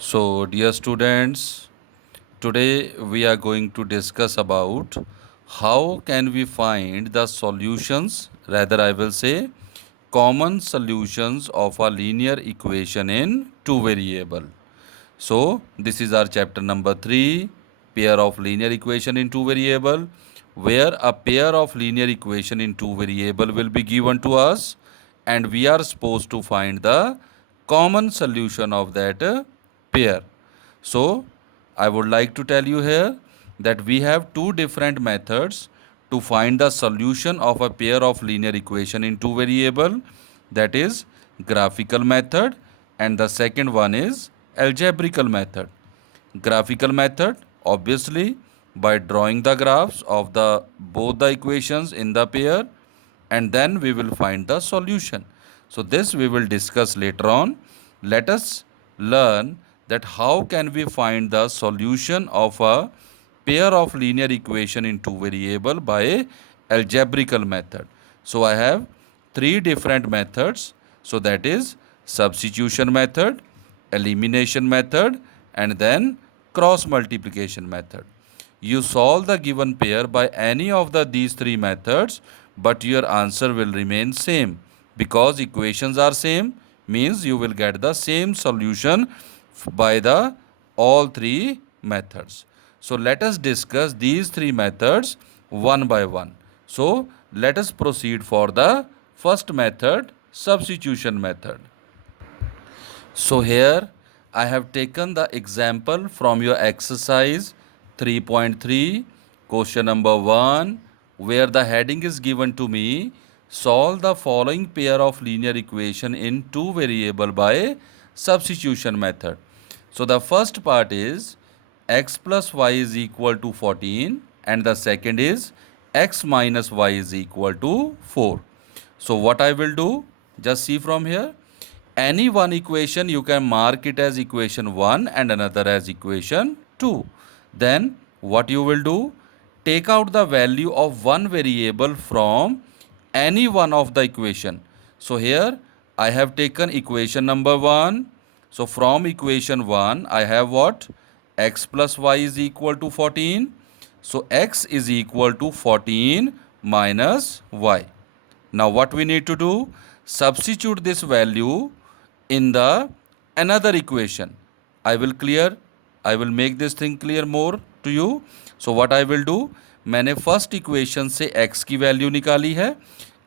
So, dear students, today we are going to discuss about how can we find the solutions, rather I will say common solutions of a linear equation in two variable. So, this is our chapter number 3, pair of linear equation in two variable, where a pair of linear equation in two variable will be given to us and we are supposed to find the common solution of that pair. So, I would like to tell you here that we have two different methods to find the solution of a pair of linear equation in two variable, that is graphical method, and the second one is algebraical method. Graphical method, obviously by drawing the graphs of the both the equations in the pair, and then we will find the solution. So this we will discuss later on. Let us learn that how can we find the solution of a pair of linear equation in two variable by algebraical method. So I have three different methods. So that is substitution method, elimination method, and then cross multiplication method. You solve the given pair by any of these three methods, but your answer will remain same because equations are same, means you will get the same solution by the all three methods. So let us discuss these three methods one by one. So let us proceed for the first method, substitution method. So here I have taken the example from your exercise 3.3, question number 1, where the heading is given to me: solve the following pair of linear equation in two variable by substitution method. So the first part is x plus y is equal to 14 and the second is x minus y is equal to 4. So what I will do, just see from here, any one equation you can mark it as equation 1 and another as equation 2. Then what you will do, take out the value of one variable from any one of the equation. So here I have taken equation number 1. So from equation 1 I have what? X plus y is equal to 14. So x is equal to 14 minus y. Now what we need to do? Substitute this value in the another equation. I will make this thing clear more to you. So what I will do, मैंने first equation से x की value निकाली है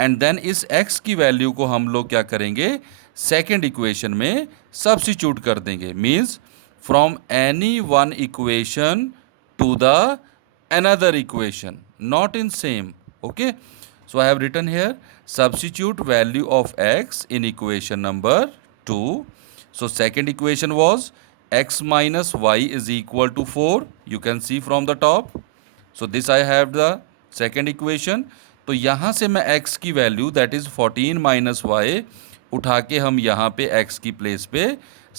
and then इस x की value को हम लोग क्या करेंगे, सेकेंड इक्वेशन में सब्स्टिट्यूट कर देंगे. Means from any one equation two the another equation, not in same. Okay, so I have written here substitute value of x in equation number 2. So second equation was x minus y is equal to 4. You can see from the top. So this I have the second equation. तो यहाँ से मैं x की value that is 14 minus y उठा के हम यहाँ पे x की प्लेस पे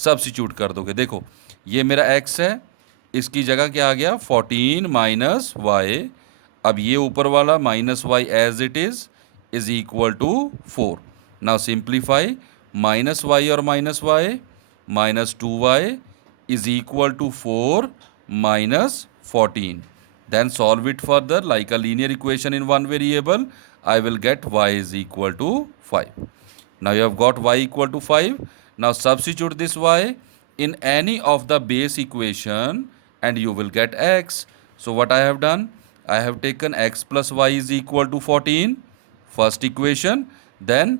सब्स्टिट्यूट कर दोगे. देखो ये मेरा x है, इसकी जगह क्या आ गया 14 माइनस वाई. अब ये ऊपर वाला minus y as it is equal to 4. Now simplify minus y और minus y, minus 2y is equal to 4 minus 14. Then solve it further like a linear equation in one variable. I will get y is equal to 5. Now you have got y equal to 5. Now substitute this y in any of the base equation and you will get x. So what I have done? I have taken x plus y is equal to 14, first equation. Then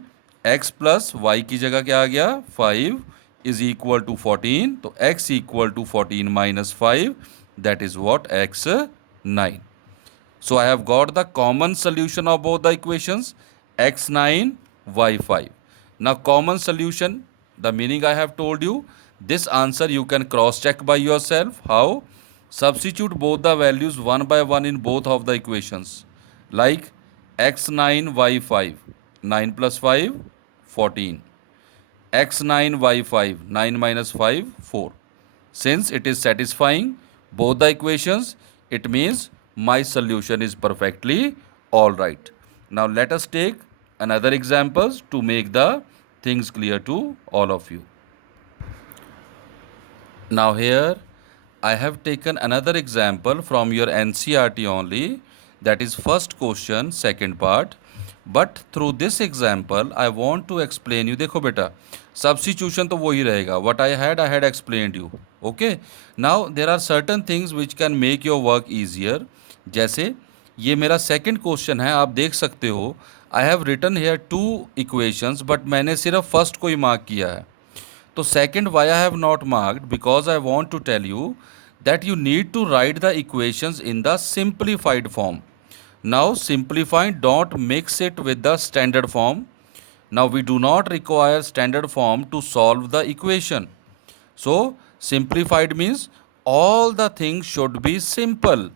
x plus y की जगह क्या आ गया 5 is equal to 14. तो x equal to 14 minus 5, that is what? X 9. So I have got the common solution of both the equations, x9, y5. Now common solution, the meaning I have told you. This answer you can cross check by yourself. How? Substitute both the values one by one in both of the equations. Like x9, y5, 9 plus 5, 14. x9, y5, 9 minus 5, 4. Since it is satisfying both the equations, it means my solution is perfectly all right. Now let us take another examples to make the things clear to all of you. Now here I have taken another example from your NCRT only, that is first question second part. But through this example I want to explain you. देखो बेटा, substitution तो वही रहेगा, what I had explained you. Okay, now there are certain things which can make your work easier. जैसे ये मेरा second question है, आप देख सकते हो I have written here two equations, but मैंने सिर्फ फर्स्ट को ही मार्क किया है. तो second why I have not marked because I want to tell you that you need to write the equations in the simplified form. Now simplifying, don't mix it with the standard form. Now we do not require standard form to solve the equation. So simplified means all the things should be simple.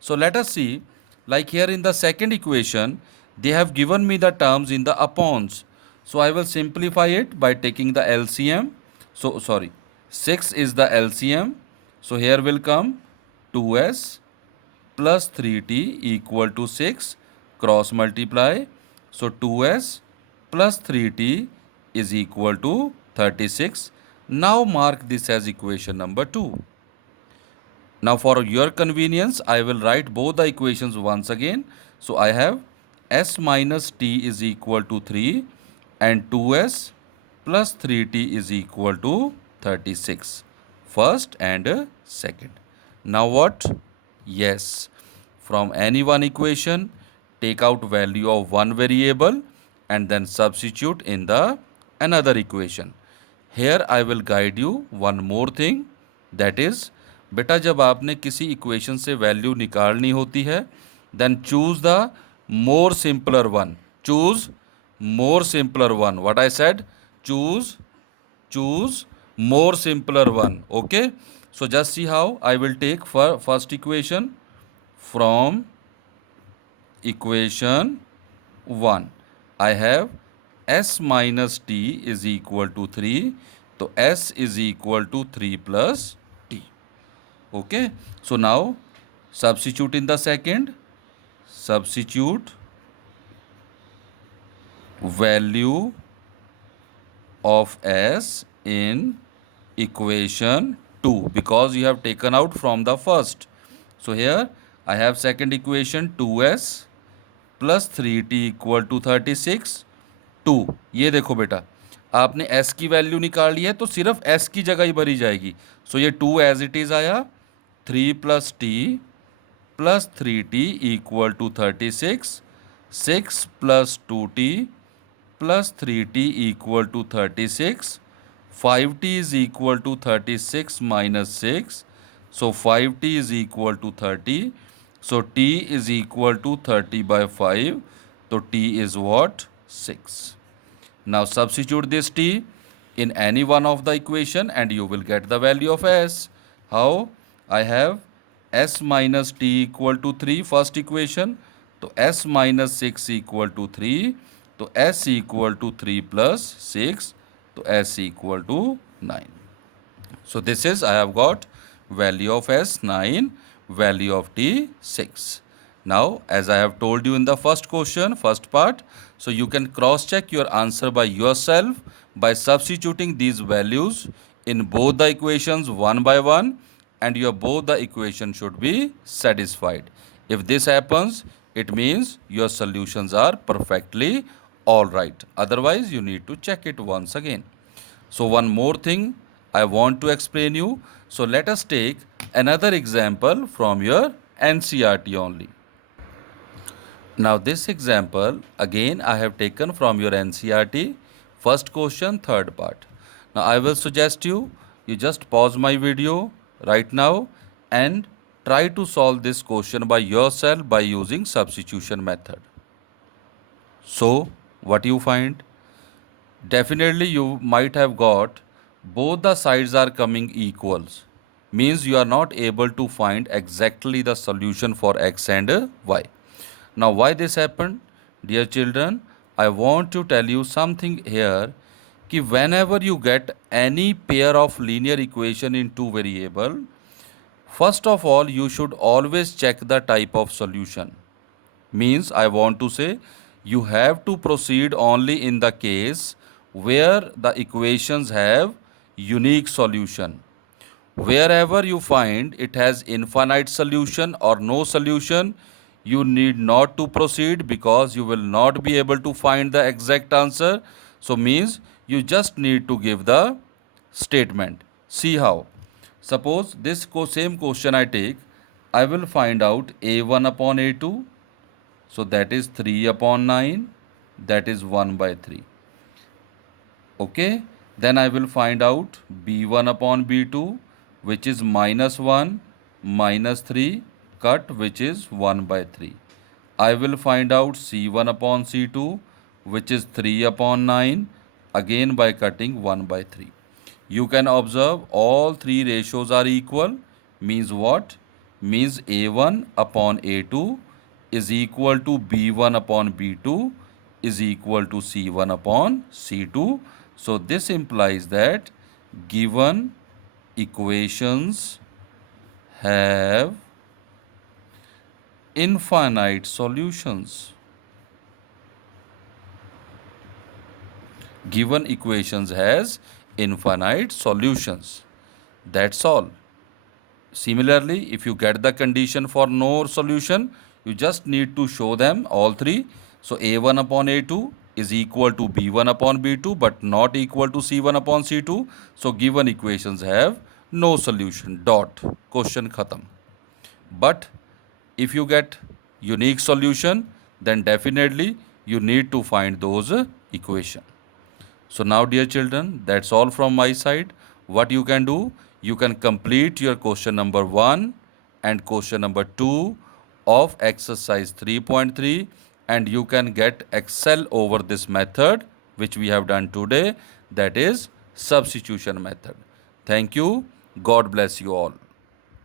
So let us see, like here in the second equation they have given me the terms in the upons. So I will simplify it by taking the LCM. So sorry, 6 is the LCM. So here will come 2s plus 3t equal to 6, cross multiply. So 2s plus 3t is equal to 36. Now mark this as equation number 2. Now for your convenience I will write both the equations once again. So I have s minus t is equal to 3 and 2s plus 3t is equal to 36. First and second. Now what? Yes, from any one equation take out value of one variable and then substitute in the another equation. Here I will guide you one more thing, that is, बेटा जब आपने किसी equation से value निकालनी होती है then choose the more simpler one. Choose more simpler one. What I said, choose more simpler one. Okay, so just see how I will take for first equation. From equation 1 I have s minus t is equal to 3, so s is equal to 3 plus t. Okay, so now substitute in the second. Substitute value of s in equation 2 because you have taken out from the first. So here I have second equation 2s plus 3t equal to 36. 2, ये देखो बेटा आपने s की value निकाल ली है तो सिर्फ s की जगह ही भरी जाएगी. सो ये 2 एज इट इज़ आया. 3 plus t plus 3t equal to 36. 6 प्लस 2t plus 3t equal to 36. 5t is equal to 36 minus 6. So 5t is equal to 30. So t is equal to 30 by 5. So t is what? 6. Now substitute this t in any one of the equation and you will get the value of s. How? I have s minus t equal to 3 first equation. So s minus 6 equal to 3. तो s equal to 3 plus 6, तो s equal to 9. So this is I have got value of s 9, value of t 6. Now as I have told you in the first question, first part, so you can cross check your answer by yourself by substituting these values in both the equations one by one and your both the equation should be satisfied. If this happens, it means your solutions are perfectly all right. Otherwise you need to check it once again. So one more thing I want to explain you. So let us take another example from your NCRT only. Now this example again I have taken from your NCRT, first question third part. Now I will suggest you just pause my video right now and try to solve this question by yourself by using substitution method. So what you find? Definitely you might have got both the sides are coming equals, means you are not able to find exactly the solution for x and y. Now why this happened? Dear children, I want to tell you something here कि whenever you get any pair of linear equation in two variable, first of all you should always check the type of solution. Means I want to say you have to proceed only in the case where the equations have unique solution. Wherever you find it has infinite solution or no solution, you need not to proceed because you will not be able to find the exact answer. So means you just need to give the statement. See how. Suppose this same question I take, I will find out a1 upon a2. So that is 3 upon 9. That is 1 by 3. Okay, then I will find out b1 upon b2, which is minus 1 minus 3 cut, which is 1 by 3. I will find out c1 upon c2, which is 3 upon 9, again by cutting 1 by 3. You can observe all three ratios are equal. Means what? Means a1 upon a2 is equal to b1 upon b2 is equal to c1 upon c2. So this implies that given equations have infinite solutions. Given equations has infinite solutions. That's all. Similarly, if you get the condition for no solution, you just need to show them all three. So a1 upon a2 is equal to b1 upon b2 but not equal to c1 upon c2. So given equations have no solution. Dot. Question khatam. But if you get unique solution, then definitely you need to find those equation. So now, dear children, that's all from my side. What you can do, you can complete your question number 1 and question number 2 of exercise 3.3, and you can get excel over this method which we have done today, that is substitution method. Thank you. God bless you all.